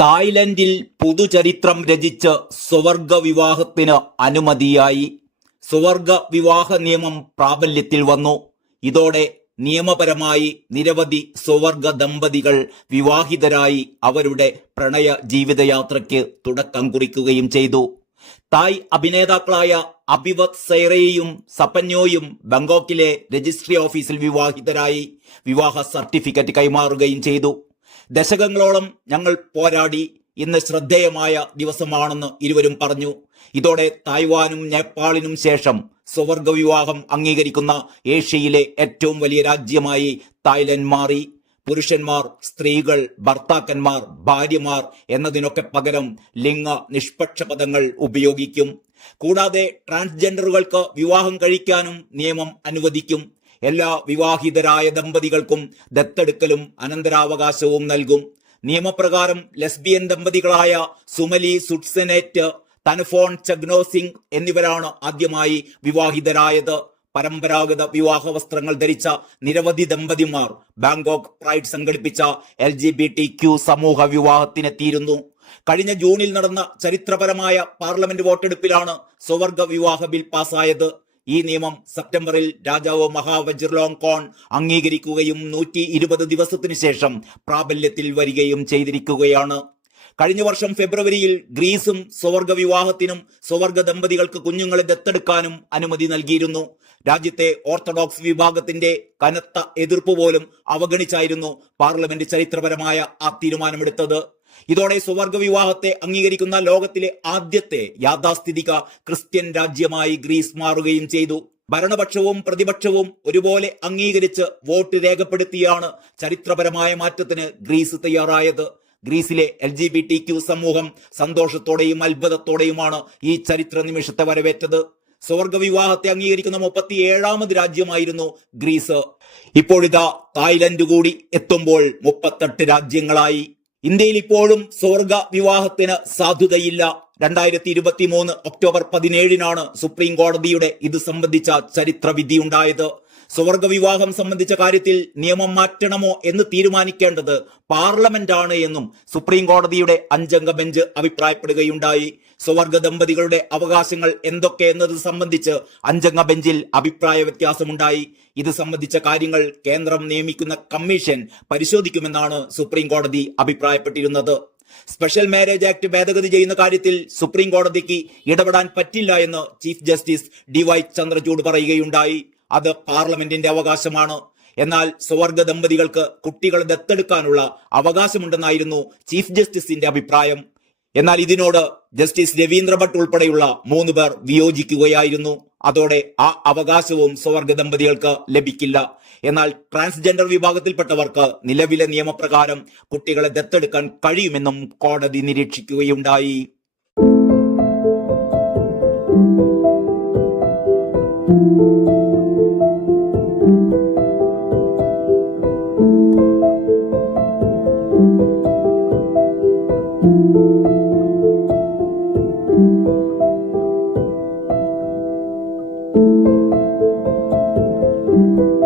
തായ്ലൻഡിൽ പുതുചരിത്രം രചിച്ച് സുവർഗ വിവാഹത്തിന് അനുമതിയായി. സുവർഗ വിവാഹ നിയമം പ്രാബല്യത്തിൽ വന്നു. ഇതോടെ നിയമപരമായി നിരവധി സുവർഗ ദമ്പതികൾ വിവാഹിതരായി അവരുടെ പ്രണയ ജീവിതയാത്രയ്ക്ക് തുടക്കം കുറിക്കുകയും ചെയ്തു. തായ് അഭിനേതാക്കളായ അഭിവത് സൈറയും സപ്പന്യോയും ബാങ്കോക്കിലെ രജിസ്ട്രി ഓഫീസിൽ വിവാഹിതരായി. വിവാഹ സർട്ടിഫിക്കറ്റ് കൈമാറുകയും ചെയ്തു. ദശകങ്ങളോളം ഞങ്ങൾ പോരാടി ഇന്ന് ശ്രദ്ധേയമായ ദിവസമാണെന്ന് ഇരുവരും പറഞ്ഞു. ഇതോടെ തായ്വാനും നേപ്പാളിനും ശേഷം സ്വവർഗ വിവാഹം അംഗീകരിക്കുന്ന ഏഷ്യയിലെ ഏറ്റവും വലിയ രാജ്യമായി തായ്ലൻഡ് മാറി. പുരുഷന്മാർ സ്ത്രീകൾ ഭർത്താക്കന്മാർ ഭാര്യമാർ എന്നതിനൊക്കെ പകരം ലിംഗ നിഷ്പക്ഷ പദങ്ങൾ ഉപയോഗിക്കും. കൂടാതെ ട്രാൻസ്ജെൻഡറുകൾക്ക് വിവാഹം കഴിക്കാനും നിയമം അനുവദിക്കും. എല്ലാ വിവാഹിതരായ ദമ്പതികൾക്കും ദത്തെടുക്കലും അനന്തരാവകാശവും നൽകും. നിയമപ്രകാരം ലെസ്ബിയൻ ദമ്പതികളായ സുമലി സുട്സെനേറ്റ് തനഫോൺ ചഗ്നോസിംഗ് എന്നിവരാണ് ആദ്യമായി വിവാഹിതരായത്. പരമ്പരാഗത വിവാഹ വസ്ത്രങ്ങൾ ധരിച്ച നിരവധി ദമ്പതിമാർ ബാങ്കോക്ക് പ്രൈഡ് സംഘടിപ്പിച്ച L G B T Q സമൂഹ വിവാഹത്തിനെത്തിയിരുന്നു. കഴിഞ്ഞ ജൂണിൽ നടന്ന ചരിത്രപരമായ പാർലമെന്റ് വോട്ടെടുപ്പിലാണ് സ്വവർഗ വിവാഹ ബിൽ പാസായത്. ഈ നിയമം സെപ്റ്റംബറിൽ രാജാവ് മഹാവജിർലോങ് കോൺ അംഗീകരിക്കുകയും നൂറ്റി ഇരുപത് ദിവസത്തിനു ശേഷം പ്രാബല്യത്തിൽ വരികയും ചെയ്തിരിക്കുകയാണ്. കഴിഞ്ഞ വർഷം ഫെബ്രുവരിയിൽ ഗ്രീസും സ്വവർഗ വിവാഹത്തിനും സ്വവർഗ ദമ്പതികൾക്ക് കുഞ്ഞുങ്ങളെ ദത്തെടുക്കാനും അനുമതി നൽകിയിരുന്നു. രാജ്യത്തെ ഓർത്തഡോക്സ് വിഭാഗത്തിന്റെ കനത്ത എതിർപ്പ് പോലും അവഗണിച്ചായിരുന്നു പാർലമെന്റ് ചരിത്രപരമായ ആ തീരുമാനമെടുത്തത്. ഇതോടെ സ്വവർഗ വിവാഹത്തെ അംഗീകരിക്കുന്ന ലോകത്തിലെ ആദ്യത്തെ യാഥാസ്ഥിതിക ക്രിസ്ത്യൻ രാജ്യമായി ഗ്രീസ് മാറുകയും ചെയ്തു. ഭരണപക്ഷവും പ്രതിപക്ഷവും ഒരുപോലെ അംഗീകരിച്ച് വോട്ട് രേഖപ്പെടുത്തിയാണ് ചരിത്രപരമായ മാറ്റത്തിന് ഗ്രീസ് തയ്യാറായത്. ഗ്രീസിലെ L G B T Q സമൂഹം സന്തോഷത്തോടെയും അത്ഭുതത്തോടെയുമാണ് ഈ ചരിത്ര നിമിഷത്തെ വരവേറ്റത്. സ്വർഗ വിവാഹത്തെ അംഗീകരിക്കുന്ന മുപ്പത്തി ഏഴാമത് രാജ്യമായിരുന്നു ഗ്രീസ്. ഇപ്പോഴിതാ തായ്ലൻഡ് കൂടി എത്തുമ്പോൾ മുപ്പത്തെട്ട് രാജ്യങ്ങളായി ഇന്ത്യയിൽ ഇപ്പോഴും സ്വർഗ വിവാഹത്തിന് സാധുതയില്ല. രണ്ടായിരത്തി ഇരുപത്തി മൂന്ന് ഒക്ടോബർ പതിനേഴിനാണ് സുപ്രീം കോടതിയുടെ ഇത് സംബന്ധിച്ച ചരിത്ര വിധിയുണ്ടായത് സ്വർഗ വിവാഹം സംബന്ധിച്ച കാര്യത്തിൽ നിയമം മാറ്റണമോ എന്ന് തീരുമാനിക്കേണ്ടത് പാർലമെന്റ് ആണ് എന്നും സുപ്രീം കോടതിയുടെ അഞ്ചംഗ ബെഞ്ച് അഭിപ്രായപ്പെടുകയുണ്ടായി. സ്വർഗ ദമ്പതികളുടെ അവകാശങ്ങൾ എന്തൊക്കെ എന്നത് സംബന്ധിച്ച് അഞ്ചംഗ ബെഞ്ചിൽ അഭിപ്രായ വ്യത്യാസമുണ്ടായി. ഇത് സംബന്ധിച്ച കാര്യങ്ങൾ കേന്ദ്രം നിയമിക്കുന്ന കമ്മീഷൻ പരിശോധിക്കുമെന്നാണ് സുപ്രീം കോടതി അഭിപ്രായപ്പെട്ടിരുന്നത്. സ്പെഷ്യൽ മാരേജ് ആക്ട് ഭേദഗതി ചെയ്യുന്ന കാര്യത്തിൽ സുപ്രീം കോടതിക്ക് ഇടപെടാൻ പറ്റില്ല എന്ന് chief justice D Y Chandrachud പറയുകയുണ്ടായി. അത് പാർലമെന്റിന്റെ അവകാശമാണ്. എന്നാൽ സ്വർഗ ദമ്പതികൾക്ക് കുട്ടികളെ ദത്തെടുക്കാനുള്ള അവകാശമുണ്ടെന്നായിരുന്നു ചീഫ് ജസ്റ്റിസിന്റെ അഭിപ്രായം. എന്നാൽ ഇതിനോട് ജസ്റ്റിസ് രവീന്ദ്ര ഭട്ട് ഉൾപ്പെടെയുള്ള മൂന്ന് പേർ വിയോജിക്കുകയായിരുന്നു. അതോടെ ആ അവകാശവും സ്വർഗ ദമ്പതികൾക്ക് ലഭിക്കില്ല. എന്നാൽ ട്രാൻസ്ജെൻഡർ വിഭാഗത്തിൽപ്പെട്ടവർക്ക് നിലവിലെ നിയമപ്രകാരം കുട്ടികളെ ദത്തെടുക്കാൻ കഴിയുമെന്നും കോടതി നിരീക്ഷിക്കുകയുണ്ടായി.